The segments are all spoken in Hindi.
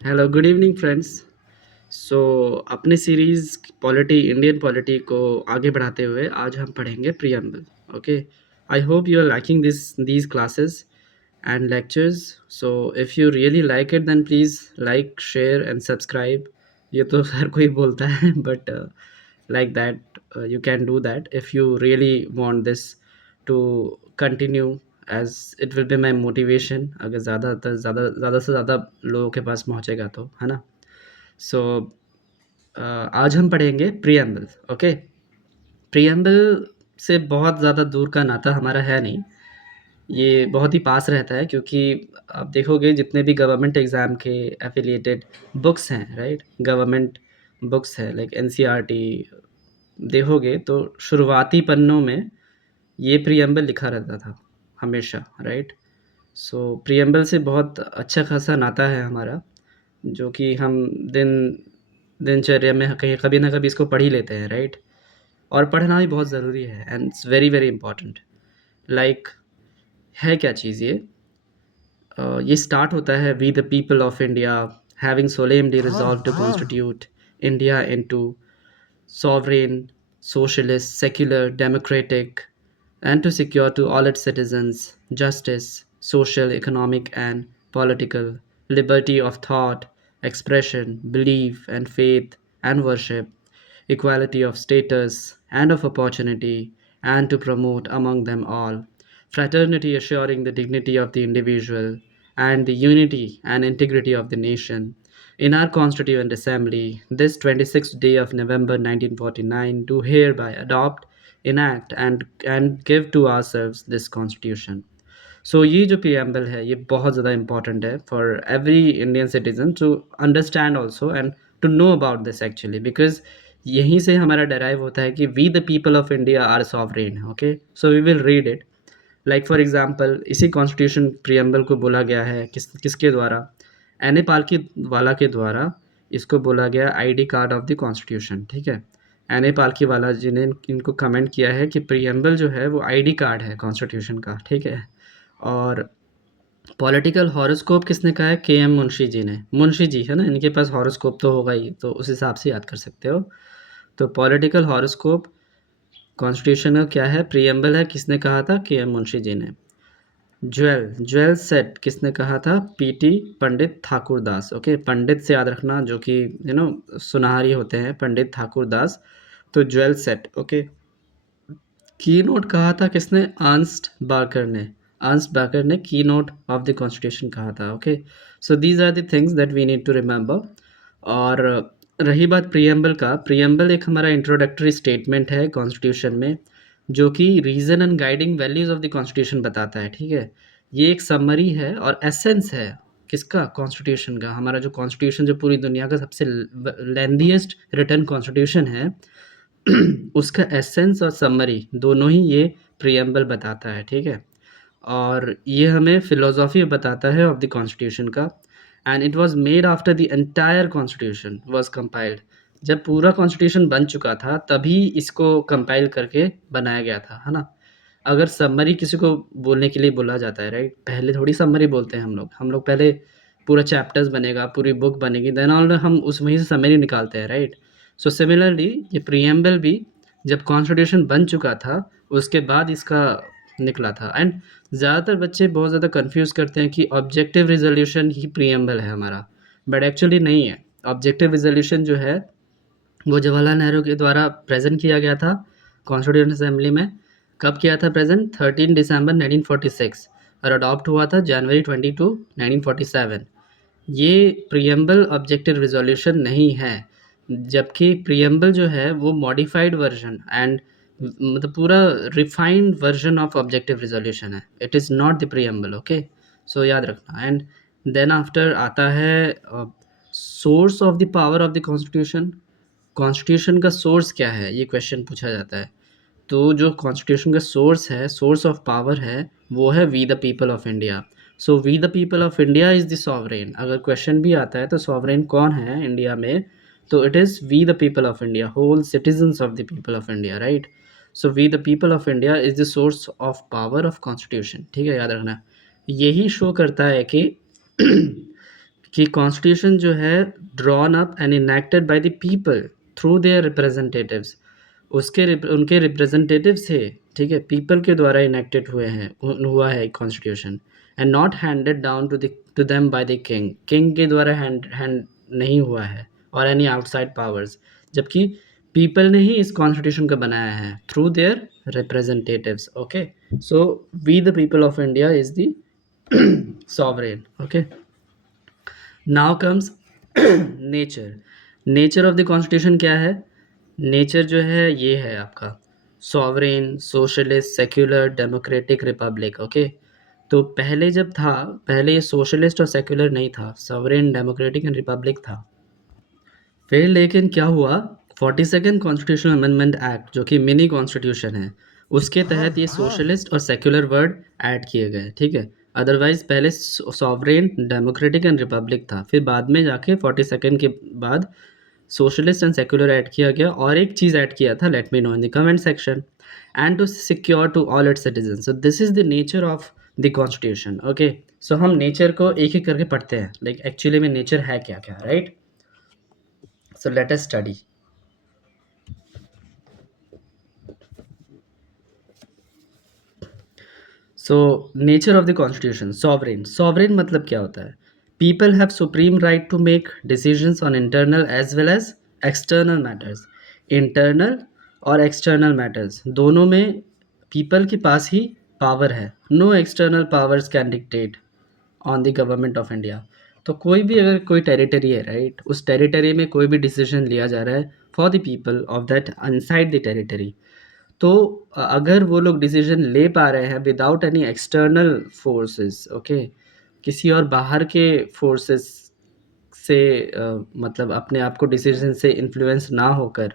Hello good evening friends. So अपने सीरीज़ पॉलिटी इंडियन पॉलिटी को आगे बढ़ाते हुए आज हम पढ़ेंगे preamble. Okay, I hope you are liking these classes and lectures. So if you really like it then please like share and subscribe. ये तो हर कोई बोलता है but like that you can do that if you really want this to continue, as it will be my motivation अगर ज़्यादा से ज़्यादा लोगों के पास पहुँचेगा तो, है ना? सो आज हम पढ़ेंगे प्रियम्बल। ओके, प्रियम्बल से बहुत ज़्यादा दूर का नाता हमारा है नहीं, ये बहुत ही पास रहता है क्योंकि आप देखोगे जितने भी गवर्नमेंट एग्ज़ाम के एफिलिएटेड बुक्स हैं, राइट? गवर्नमेंट बुक्स है लाइक एनसीईआरटी, देखोगे तो शुरुआती पन्नों में ये प्रियम्बल लिखा रहता था हमेशा, राइट? सो प्रियम्बल से बहुत अच्छा खासा नाता है हमारा, जो कि हम दिन दिनचर्या में कहीं कभी ना कभी इसको पढ़ ही लेते हैं, राइट? और पढ़ना भी बहुत ज़रूरी है and it's very very important. Like है क्या चीज़ ये स्टार्ट होता है we the people of India having solemnly resolved to constitute India into sovereign, socialist, secular, democratic, and to secure to all its citizens justice, social, economic, and political, liberty of thought, expression, belief, and faith, and worship, equality of status and of opportunity, and to promote among them all fraternity, assuring the dignity of the individual and the unity and integrity of the nation. In our Constituent Assembly, this 26th day of November 1949, do hereby adopt, enact, and give to ourselves this Constitution. So ये जो प्रीएम्बल है ये बहुत ज़्यादा इंपॉर्टेंट है for every Indian citizen to understand also and to know about this actually, because यहीं से हमारा डेराइव होता है कि we the people of India are sovereign. Okay, so we will read it. Like for example इसी कॉन्स्टिट्यूशन प्रीएम्बल को बोला गया है किसके द्वारा? एन ए पालकी वाला के द्वारा इसको बोला गया ID card of the constitution. ठीक है, एन ए पालकी वाला जी ने इनको कमेंट किया है कि प्रीएम्बल जो है वो आईडी कार्ड है कॉन्स्टिट्यूशन का। ठीक है, और पॉलिटिकल हॉरोस्कोप किसने कहा है? के एम मुंशी जी ने। मुंशी जी है ना, इनके पास हॉरोस्कोप तो होगा ही, तो उस हिसाब से याद कर सकते हो। तो पॉलिटिकल हॉरोस्कोप कॉन्स्टिट्यूशन का क्या है? प्रीएम्बल है, किसने कहा था? के एम मुंशी जी ने। ज्वेल सेट किसने कहा था? पीटी पंडित ठाकुर दास। ओके, पंडित से याद रखना, जो कि सुनहरी होते हैं, पंडित ठाकुर दास। तो jewel set. Okay, keynote कहा था किसने? अर्नस्ट बार्कर ने। अर्नस्ट बार्कर ने keynote of the constitution कहा था। Okay, so these are the things that we need to remember. और रही बात प्रीएम्बल का, प्रीएम्बल एक हमारा इंट्रोडक्टरी स्टेटमेंट है कॉन्स्टिट्यूशन में, जो कि reason and guiding values of the constitution बताता है। ठीक है, ये एक समरी है और एसेंस है किसका? कॉन्स्टिट्यूशन का। हमारा जो कॉन्स्टिट्यूशन, जो पूरी दुनिया का सबसे लेंथीएस्ट रिटन कॉन्स्टिट्यूशन है उसका एसेंस और समरी दोनों ही ये प्रीएम्बल बताता है। ठीक है, और ये हमें फिलोसॉफी बताता है ऑफ द कॉन्स्टिट्यूशन का। And it was made after the entire constitution was compiled. जब पूरा कॉन्स्टिट्यूशन बन चुका था तभी इसको कंपाइल करके बनाया गया था, है ना? अगर समरी किसी को बोलने के लिए बोला जाता है, राइट, पहले थोड़ी समरी बोलते हैं हम लोग पहले पूरा चैप्टर्स बनेगा, पूरी बुक बनेगी, देन ऑल हम उस वहीं से समरी निकालते हैं, राइट? सो सिमिलरली ये प्रीएम्बल भी जब कॉन्स्टिट्यूशन बन चुका था उसके बाद इसका निकला था। एंड ज़्यादातर बच्चे बहुत ज़्यादा कंफ्यूज करते हैं कि ऑब्जेक्टिव रिजोल्यूशन ही प्रीएम्बल है हमारा, बट एक्चुअली नहीं है। ऑब्जेक्टिव रिजोल्यूशन जो है वो जवाहरलाल नेहरू के द्वारा प्रेजेंट किया गया था कॉन्स्टिट्यूंट असेंबली में। कब किया था प्रेजेंट? 13 दिसंबर 1946, और अडॉप्ट हुआ था जनवरी 22 1947। ये प्रीएम्बल ऑब्जेक्टिव रिजोल्यूशन नहीं है, जबकि प्रीएम्बल जो है वो मॉडिफाइड वर्जन एंड मतलब पूरा refined version of objective resolution है। It is not the preamble. Okay, so याद रखना। एंड देन आफ्टर आता है source of the power of the constitution. Constitution का सोर्स क्या है, ये क्वेश्चन पूछा जाता है। तो जो कॉन्स्टिट्यूशन का सोर्स है, सोर्स ऑफ पावर है, वो है we the people of India. So we the people of India is the sovereign. अगर क्वेश्चन भी आता है तो सॉवरेन कौन है इंडिया में, तो it is we the people of India, whole citizens of the people of India, right? So we the people of India is the source of power of constitution. ठीक है, याद रखना। यही शो करता है कि कि कॉन्स्टिट्यूशन जो है drawn up and enacted by the people through their representatives, उनके रिप्रेजेंटेटिव्स थे, ठीक है, पीपल के द्वारा इनैक्टेड हुआ है constitution, and not handed down to them by the king, king के द्वारा हैंड हैंड नहीं हुआ है, और एनी आउटसाइड पावर्स, जबकि पीपल ने ही इस कॉन्स्टिट्यूशन को बनाया है through their representatives. Okay, so we the people of India is the sovereign. Okay, now comes nature. Nature of the constitution क्या है? नेचर जो है ये है आपका sovereign, socialist, secular, democratic, Republic. Okay, तो पहले जब था, पहले ये सोशलिस्ट और सेक्युलर नहीं था, सॉवरेन, डेमोक्रेटिक एंड रिपब्लिक था। फिर लेकिन क्या हुआ, 42nd कॉन्स्टिट्यूशनल अमेंडमेंट एक्ट जो कि मिनी कॉन्स्टिट्यूशन है, उसके तहत ये सोशलिस्ट और सेक्युलर वर्ड ऐड किए गए, ठीक है। अदरवाइज पहले सॉवरेन, डेमोक्रेटिक एंड रिपब्लिक था, फिर बाद में जाके 42nd के बाद सोशलिस्ट एंड सेक्युलर ऐड किया गया, और एक चीज़ ऐड किया था, let me know in the comment section, and to secure to all its citizen. So this is the nature of the constitution. Okay, so हम नेचर को एक एक करके पढ़ते हैं, लाइक एक्चुअली में नेचर है क्या क्या, right? So let us study. So nature of the constitution, sovereign, sovereign मतलब क्या होता है? People have supreme right to make decisions on internal as well as external matters. Internal और external matters दोनों में people के पास ही power है. No external powers can dictate on the government of India. तो कोई भी अगर कोई टेरिटरी है, राइट, उस टेरिटरी में कोई भी डिसीजन लिया जा रहा है for the people of that inside the territory, तो अगर वो लोग डिसीजन ले पा रहे हैं without any external forces, okay, किसी और बाहर के फोर्सेस से मतलब अपने आप को डिसीजन से इन्फ्लुएंस ना होकर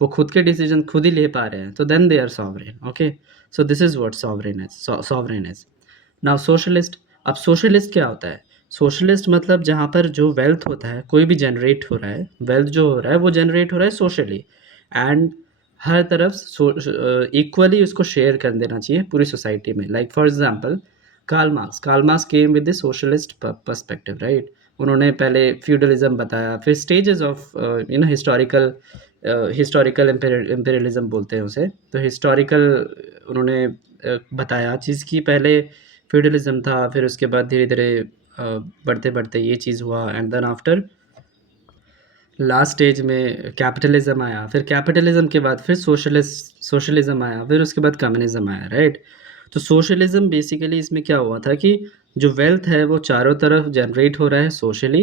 वो खुद के डिसीजन खुद ही ले पा रहे हैं, तो then they are sovereign. Okay, so this is what sovereign is. Now socialist. अब सोशलिस्ट क्या होता है? सोशलिस्ट मतलब जहाँ पर जो वेल्थ होता है, कोई भी जनरेट हो रहा है, वेल्थ जो हो रहा है वो जनरेट हो रहा है सोशली, एंड हर तरफ इक्वली उसको शेयर कर देना चाहिए पूरी सोसाइटी में। Like for example Karl Marx came with the socialist perspective, right. उन्होंने पहले फ्यूडलिज्म बताया, फिर स्टेजेस ऑफ हिस्टोरिकल एम्पेरियलिज्म बोलते हैं उसे, तो हिस्टोरिकल उन्होंने बताया चीज़ की, पहले फ्यूडलिज्म था, फिर उसके बाद धीरे धीरे बढ़ते बढ़ते ये चीज़ हुआ, and then after last stage में कैपिटलिज्म आया, फिर कैपिटलिज्म के बाद फिर सोशलिज्म आया, फिर उसके बाद कम्युनिज्म आया, राइट। तो सोशलिज्म बेसिकली इसमें क्या हुआ था कि जो वेल्थ है वो चारों तरफ जनरेट हो रहा है socially,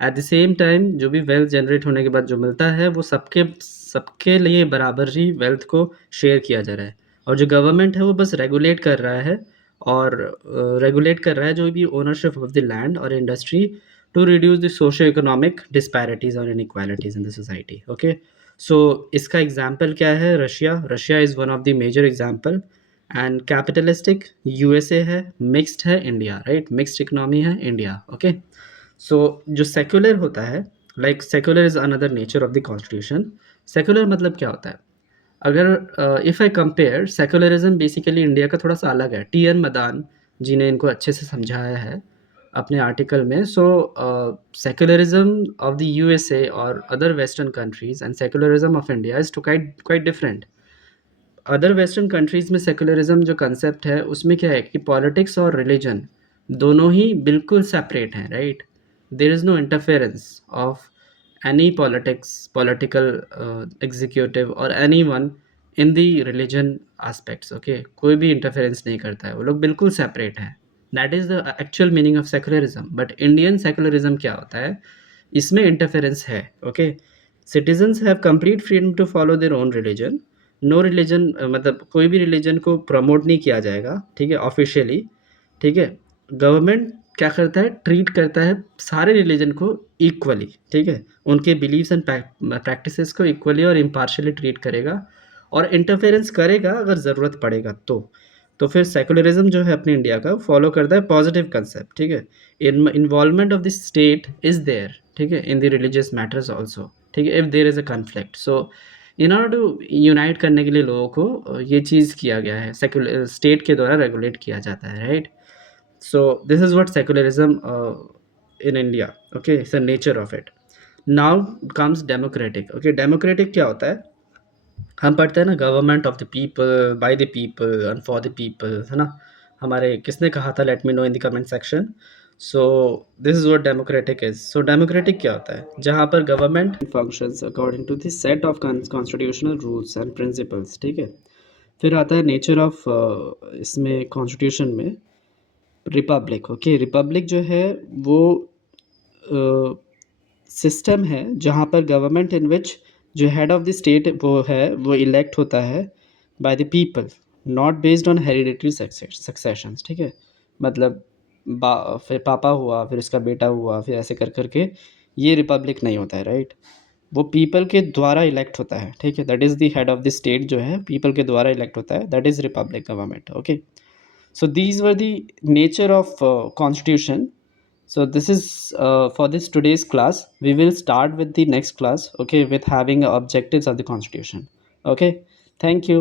at the same time जो भी वेल्थ जनरेट होने के बाद जो मिलता है वो सबके सबके लिए बराबर ही वेल्थ को शेयर किया जा रहा है, और जो गवर्नमेंट है वो बस रेगुलेट कर रहा है, और रेगुलेट कर रहा है जो भी ओनरशिप ऑफ द लैंड और industry, to reduce the socio-economic disparities or inequalities in the society. Okay, so इसका example क्या है? Russia is one of the major example, and capitalistic USA है, mixed है इंडिया, right, mixed economy है इंडिया। okay, so जो secular होता है, like secular is another nature of the constitution। secular मतलब क्या होता है? अगर if I compare secularism, basically India का थोड़ा सा अलग है, टी एन मदान जी ने इनको अच्छे से समझाया है अपने आर्टिकल में। So secularism of the USA और other western countries and secularism of India is too quite quite different. Other western countries में सेकुलरिज्म जो कंसेप्ट है उसमें क्या है कि पॉलिटिक्स और रिलीजन दोनों ही बिल्कुल सेपरेट हैं, right. There is no interference of any political executive और any one in the religion aspects. Okay, कोई भी इंटरफेरेंस नहीं करता है, वो लोग बिल्कुल सेपरेट हैं। That is the actual meaning of secularism. But Indian secularism क्या होता है, इसमें इंटरफेरेंस है। Okay, citizens have complete freedom to follow their own religion. No religion मतलब कोई भी रिलीजन को प्रमोट नहीं किया जाएगा, ठीक है, ऑफिशियली, ठीक है। गवर्नमेंट क्या करता है, ट्रीट करता है सारे रिलीजन को इक्वली, ठीक है, उनके बिलीव्स एंड प्रैक्टिसेस को इक्वली और इम्पार्शियली ट्रीट करेगा, और इंटरफेरेंस करेगा अगर ज़रूरत पड़ेगा तो फिर सेकुलरिज्म जो है अपने इंडिया का फॉलो करता है पॉजिटिव कंसेप्ट, ठीक है। Involvement of the state is there, ठीक है, in the religious matters also, ठीक है, if there is a conflict. So in order to unite करने के लिए लोगों को ये चीज़ किया गया है, सेकुलर स्टेट के द्वारा रेगुलेट किया जाता है, right. So this is what secularism in India. Okay, it's the nature of it. Now comes democratic. Okay, democratic क्या होता है? हम पढ़ते हैं ना, government of the people, by the people and for the people, है ना? हमारे किसने कहा था? Let me know in the comment section. So this is what democratic is. So democratic क्या होता है? जहाँ पर government functions according to the set of constitutional rules and principles. ठीक है. फिर आता है नेचर ऑफ इसमें कॉन्स्टिट्यूशन में रिपब्लिक. ओके, रिपब्लिक जो है वो सिस्टम है जहाँ पर गवर्नमेंट इन विच जो हेड ऑफ द स्टेट वो इलेक्ट होता है by the people, not based on hereditary successions. ठीक है. मतलब फिर पापा हुआ, फिर उसका बेटा हुआ, फिर ऐसे कर करके ये रिपब्लिक नहीं होता है, राइट? वो पीपल के द्वारा इलेक्ट होता है. ठीक है. That is the head of the state जो है पीपल के द्वारा इलेक्ट होता है. That is Republic government. Okay. So these were the nature of constitution. So this is for this today's class. We will start with the next class, okay, with having objectives of the constitution. Okay, thank you.